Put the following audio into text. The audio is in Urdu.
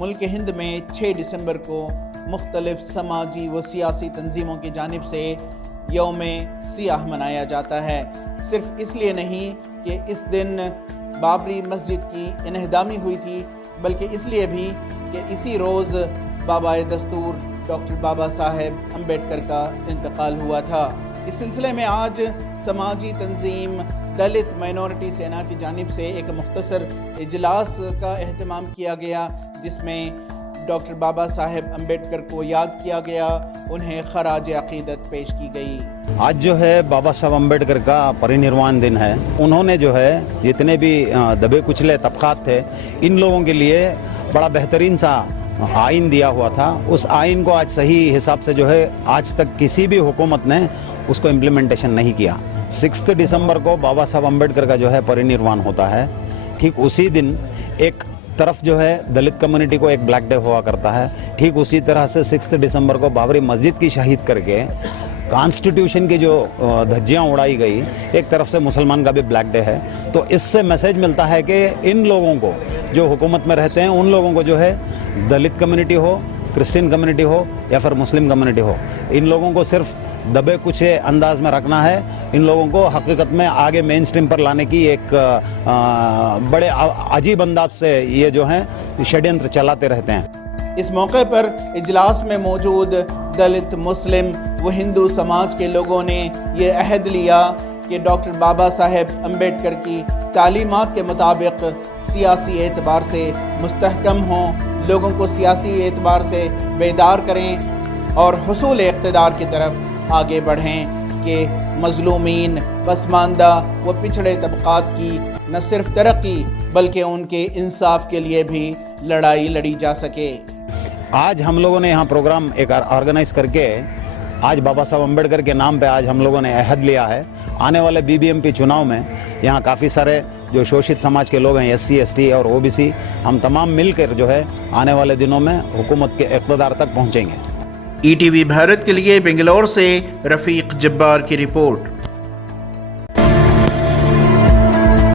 ملک ہند میں 6 دسمبر کو مختلف سماجی و سیاسی تنظیموں کی جانب سے یوم سیاہ منایا جاتا ہے، صرف اس لیے نہیں کہ اس دن بابری مسجد کی انہدامی ہوئی تھی، بلکہ اس لیے بھی کہ اسی روز بابا دستور ڈاکٹر بابا صاحب امبیڈکر کا انتقال ہوا تھا۔ اس سلسلے میں آج سماجی تنظیم دلت مائنورٹی سینا کی جانب سے ایک مختصر اجلاس کا اہتمام کیا گیا، جس میں ڈاکٹر بابا صاحب امبیڈکر کو یاد کیا گیا، انہیں خراج عقیدت پیش کی گئی۔ آج جو ہے بابا صاحب امبیڈکر کا پرینروان دن ہے۔ انہوں نے جو ہے جتنے بھی دبے کچلے طبقات تھے، ان لوگوں کے لیے بڑا بہترین سا آئین دیا ہوا تھا۔ اس آئین کو آج صحیح حساب سے جو ہے آج تک کسی بھی حکومت نے اس کو امپلیمنٹیشن نہیں کیا۔ 6 دسمبر کو بابا صاحب امبیڈکر کا جو ہے پرینروان ہوتا ہے۔ ٹھیک اسی دن ایک طرف جو ہے دلت کمیونٹی کو ایک بلیک ڈے ہوا کرتا ہے، ٹھیک اسی طرح سے 6 دسمبر کو بابری مسجد کی شہید کر کے کانسٹیٹیوشن کی جو دھجیاں اڑائی گئی، ایک طرف سے مسلمان کا بھی بلیک ڈے ہے۔ تو اس سے میسیج ملتا ہے کہ ان لوگوں کو جو حکومت میں رہتے ہیں، ان لوگوں کو جو ہے دلت کمیونٹی ہو، کرسچن کمیونٹی ہو یا پھر مسلم کمیونٹی ہو، ان لوگوں کو صرف دبے کچھ انداز میں رکھنا ہے۔ ان لوگوں کو حقیقت میں آگے مین سٹریم پر لانے کی ایک بڑے عجیب انداز سے یہ جو ہیں شڈینتر چلاتے رہتے ہیں۔ اس موقع پر اجلاس میں موجود دلت، مسلم و ہندو سماج کے لوگوں نے یہ عہد لیا کہ ڈاکٹر بابا صاحب امبیڈکر کی تعلیمات کے مطابق سیاسی اعتبار سے مستحکم ہوں، لوگوں کو سیاسی اعتبار سے بیدار کریں اور حصول اقتدار کی طرف آگے بڑھیں کہ مظلومین، پسماندہ و پچھڑے طبقات کی نہ صرف ترقی بلکہ ان کے انصاف کے لیے بھی لڑائی لڑی جا سکے۔ آج ہم لوگوں نے یہاں پروگرام ایک آرگنائز کر کے آج بابا صاحب امبیڈکر کے نام پہ آج ہم لوگوں نے عہد لیا ہے۔ آنے والے BBMP چناؤ میں یہاں کافی سارے جو شوشت سماج کے لوگ ہیں، SC ST اور OBC، ہم تمام مل کر جو ہے آنے والے دنوں میں حکومت کے اقتدار تک پہنچیں گے۔ ETV بھارت کے لیے بنگلور سے رفیق جبار کی رپورٹ۔